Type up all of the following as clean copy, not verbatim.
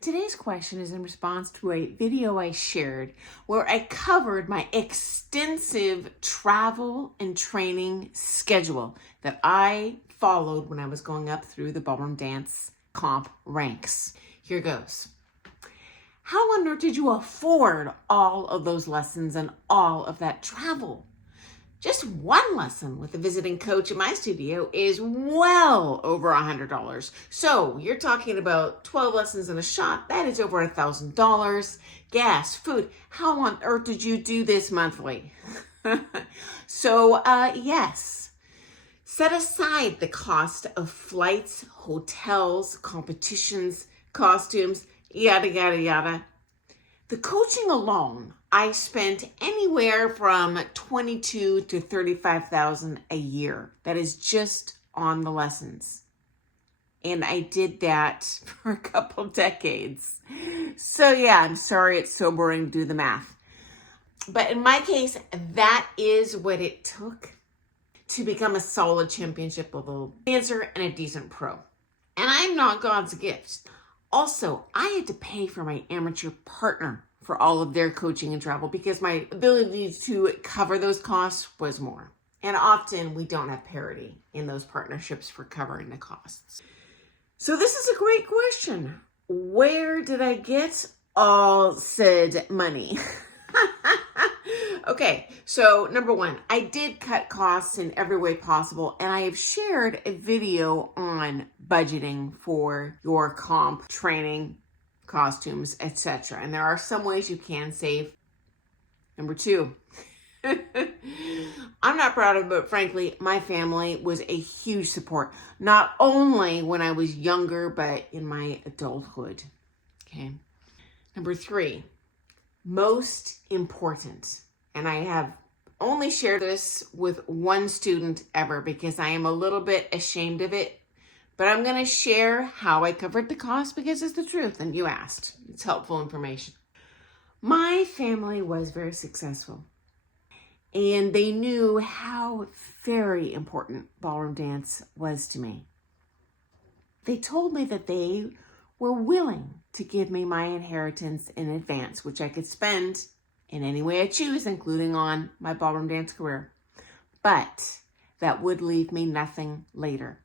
Today's question is in response to a video I shared where I covered my extensive travel and training schedule that I followed when I was going up through the ballroom dance comp ranks. Here goes. How on earth did you afford all of those lessons and all of that travel? Just one lesson with a visiting coach at my studio is well over $100. So you're talking about 12 lessons in a shot. That is over $1,000. Gas, food. How on earth did you do this monthly? Yes. Set aside the cost of flights, hotels, competitions, costumes, yada, yada, yada. The coaching alone, I spent anywhere from $22,000 to $35,000 a year. That is just on the lessons. And I did that for a couple decades. So yeah, I'm sorry it's so boring to do the math. But in my case, that is what it took to become a solid championship level dancer and a decent pro. And I'm not God's gift. Also, I had to pay for my amateur partner for all of their coaching and travel because my ability to cover those costs was more. And often we don't have parity in those partnerships for covering the costs. So this is a great question. Where did I get all said money? Okay, so number one, I did cut costs in every way possible, and I have shared a video on budgeting for your comp, training, costumes, etc. And there are some ways you can save. Number two, I'm not proud of it, but frankly, my family was a huge support, not only when I was younger, but in my adulthood. Okay. Number three, most important, and I have only shared this with one student ever because I am a little bit ashamed of it, but I'm going to share how I covered the cost because it's the truth and you asked. It's helpful information. My family was very successful and they knew how very important ballroom dance was to me. They told me that they were willing to give me my inheritance in advance, which I could spend in any way I choose, including on my ballroom dance career. But that would leave me nothing later.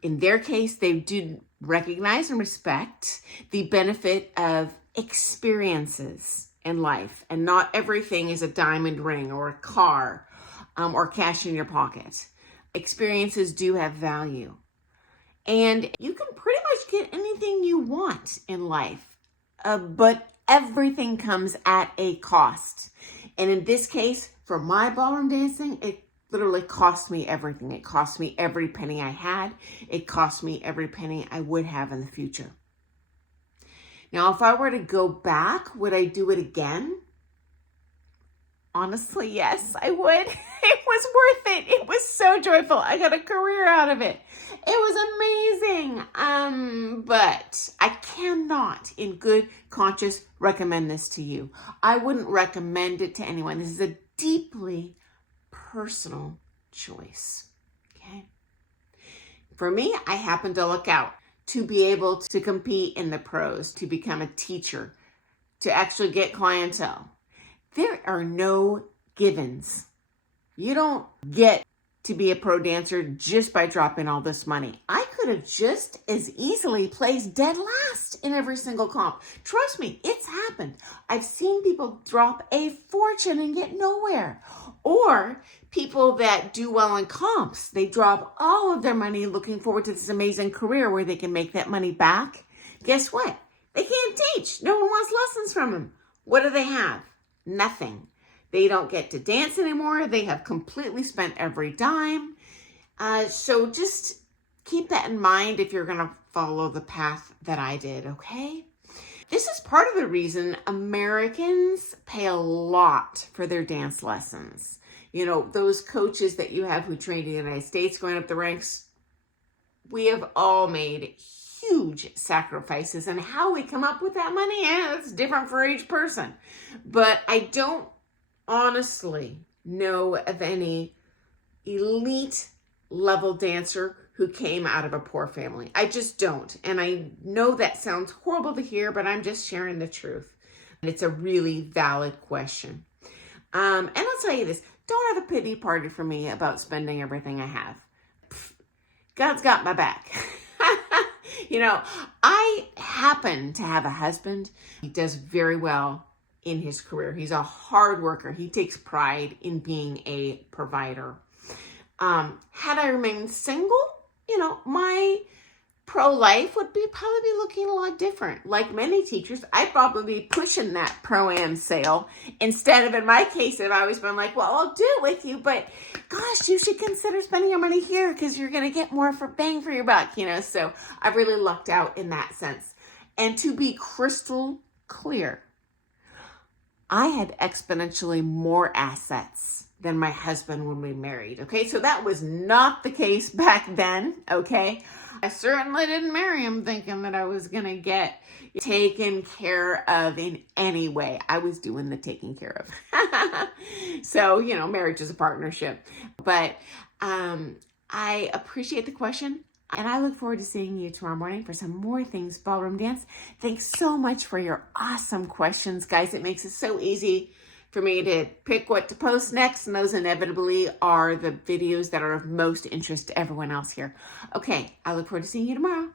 In their case, they did recognize and respect the benefit of experiences in life. And not everything is a diamond ring or a car or cash in your pocket. Experiences do have value. And you can pretty much get anything you want in life. But everything comes at a cost. And in this case, for my ballroom dancing, it literally cost me everything. It cost me every penny I had. It cost me every penny I would have in the future. Now, if I were to go back, would I do it again? Honestly, yes, I would. It was worth it. It was so joyful. I got a career out of it. It was amazing. But I cannot, in good conscience, recommend this to you. I wouldn't recommend it to anyone. This is a deeply personal choice. Okay. For me, I happen to look out to be able to compete in the pros, to become a teacher, to actually get clientele. There are no givens. You don't get to be a pro dancer just by dropping all this money. I could have just as easily placed dead last in every single comp. Trust me, it's happened. I've seen people drop a fortune and get nowhere. Or people that do well in comps, they drop all of their money looking forward to this amazing career where they can make that money back. Guess what? They can't teach. No one wants lessons from them. What do they have? Nothing. They don't get to dance anymore. They have completely spent every dime. So just keep that in mind if you're going to follow the path that I did, okay? This is part of the reason Americans pay a lot for their dance lessons. You know, those coaches that you have who trained in the United States going up the ranks, we have all made huge sacrifices, and how we come up with that money, it's different for each person. But I don't honestly know of any elite level dancer who came out of a poor family. I just don't. And I know that sounds horrible to hear, but I'm just sharing the truth. And it's a really valid question. And I'll tell you this, don't have a pity party for me about spending everything I have. God's got my back. I happen to have a husband. He does very well in his career. He's a hard worker. He takes pride in being a provider. Had I remained single, my pro-life would probably be looking a lot different. Like many teachers, I'd probably be pushing that pro-am sale instead of, in my case, I've always been like, well, I'll do it with you, but gosh, you should consider spending your money here because you're going to get more for bang for your buck, So I've really lucked out in that sense. And to be crystal clear, I had exponentially more assets than my husband when we married, okay? So that was not the case back then, okay? I certainly didn't marry him thinking that I was going to get taken care of in any way. I was doing the taking care of. So, marriage is a partnership. But I appreciate the question. And I look forward to seeing you tomorrow morning for some more things ballroom dance. Thanks so much for your awesome questions, guys. It makes it so easy for me to pick what to post next, and those inevitably are the videos that are of most interest to everyone else here. Okay, I look forward to seeing you tomorrow.